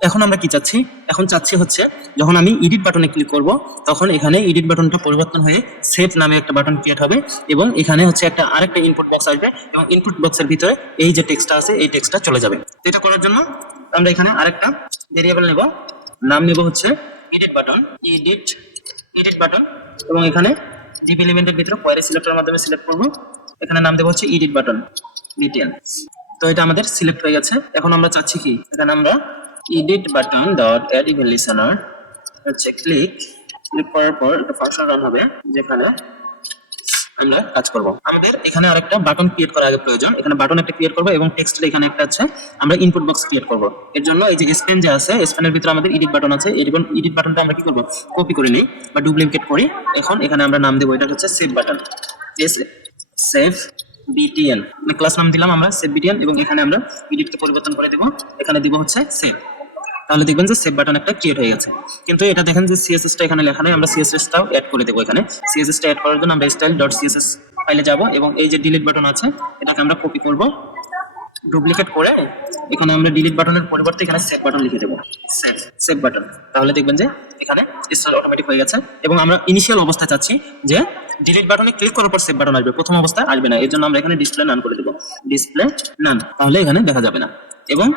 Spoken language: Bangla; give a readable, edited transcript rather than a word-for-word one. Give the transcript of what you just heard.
এখন আমরা কি চাচ্ছি? এখন চাচ্ছি হচ্ছে যখন আমি এডিট বাটনে ক্লিক করব তখন এখানে এডিট বাটনটা পরিবর্তন হয়ে সেভ নামে একটা বাটন ক্রিয়েট হবে এবং এখানে হচ্ছে একটা আরেকটা ইনপুট বক্স আসবে এবং ইনপুট বক্সের ভিতরে এই যে টেক্সটটা আছে এই টেক্সটটা চলে যাবে। এটা করার জন্য আমরা এখানে আরেকটা ভেরিয়েবল নেব, নাম নেব হচ্ছে এডিট বাটন, এডিট বাটন এবং এখানে ডিভ এলিমেন্টের ভিতরে কোয়ারি সিলেক্টরের মাধ্যমে সিলেক্ট করব। এখানে নাম দেব হচ্ছে এডিট বাটন ডিটেইল। তো এটা আমাদের সিলেক্ট হয়ে গেছে। এখন আমরা চাচ্ছি কি এখানে আমরা edit button dot add event listener হচ্ছে ক্লিক করার পর একটা ফাংশন রান হবে যেখানে আমরা কাজ করব। আমাদের এখানে আরেকটা বাটন ক্রিয়েট করা আগে প্রয়োজন। এখানে বাটন একটা ক্রিয়েট করব এবং টেক্সটের এখানে একটা আছে আমরা ইনপুট বক্স ক্রিয়েট করব। এর জন্য এই যে স্পেন যে আছে স্পেনের ভিতরে আমাদের এডিট বাটন আছে, এডিট বাটনটা আমরা কি করব কপি করে নিই বা ডুপ্লিকেট করি। এখন এখানে আমরা নাম দেব এটা হচ্ছে save button, save BTN class নাম দিলাম আমরা সেভ বিটিএন এবং এখানে আমরা এডিটকে পরিবর্তন করে দেব, এখানে দিব হচ্ছে সেভ। তাহলে দেখবেন যে সেভ বাটন একটা ক্রিয়েট হয়ে গেছে। কিন্তু এটা দেখেন যে সিএসএস টা এখানে লেখা নেই, আমরা সিএসএস টাও অ্যাড করে দেব। এখানে সিএসএস টা অ্যাড করার জন্য আমরা style.css ফাইলে যাব এবং এই যে ডিলিট বাটন আছে এটাকে আমরা কপি করব, ডুপ্লিকেট করে এখানে আমরা ডিলিট বাটনের পরিবর্তে এখানে সেভ বাটন লিখে দেব, সেভ বাটন। তাহলে দেখবেন যে এখানে স্টাইল অটোমেটিক হয়ে গেছে এবং আমরা ইনিশিয়াল অবস্থায় চাচ্ছি যে ডিলিট বাটনে ক্লিক করার পর সেভ বাটন আসবে, প্রথম অবস্থায় আসবে না। এর জন্য আমরা এখানে ডিসপ্লে নান করে দেব, ডিসপ্লে নান, তাহলে এখানে দেখা যাবে না। এবং